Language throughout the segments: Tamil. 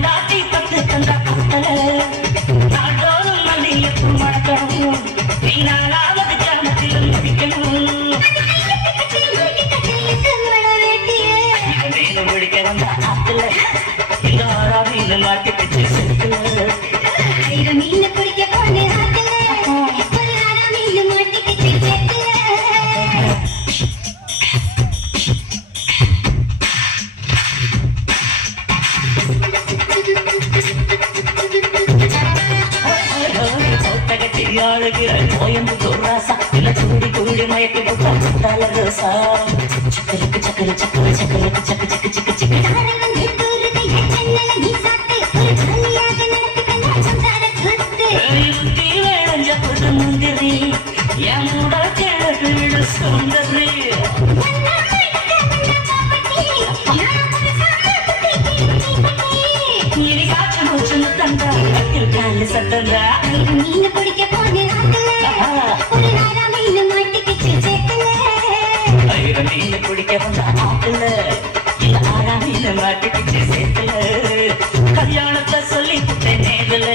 தந்தாச்சி பத்து தந்தா பத்தல நாள்தோறும் மல்லியப்பு மடக்கணும் நீனாலாவது கிராமத்திலும் மதிக்கணும் வேணும் பிடிக்க வந்த ஆத்துல பெரியாளுகிற நோயம்பு தோராசா இலச்சூடி கூடி மயக்கி முத்தம் தலகசா சக்கருக்கு சக்கரு சக்கரு சக்கருக்கு சக்கு சக்கு சக்கு சக்கு காலு சத்தந்தா மீன் பிடிக்க போன ஒரு ஆயிரம் மீன் பிடிக்க வந்த ஆத்துல இல்ல ஆறாம் மீன் மாட்டிக்கிச்சு சேத்துல கல்யாணத்தை சொல்லி புட்டேன் நேருல.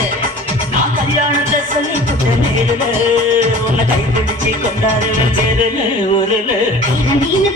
நான் கல்யாணத்தை சொல்லி புட்டேன் நேருல. உன்னை கைப்பிடிச்சு கொண்டாடுவேன் சேருல ஊருல. மீன்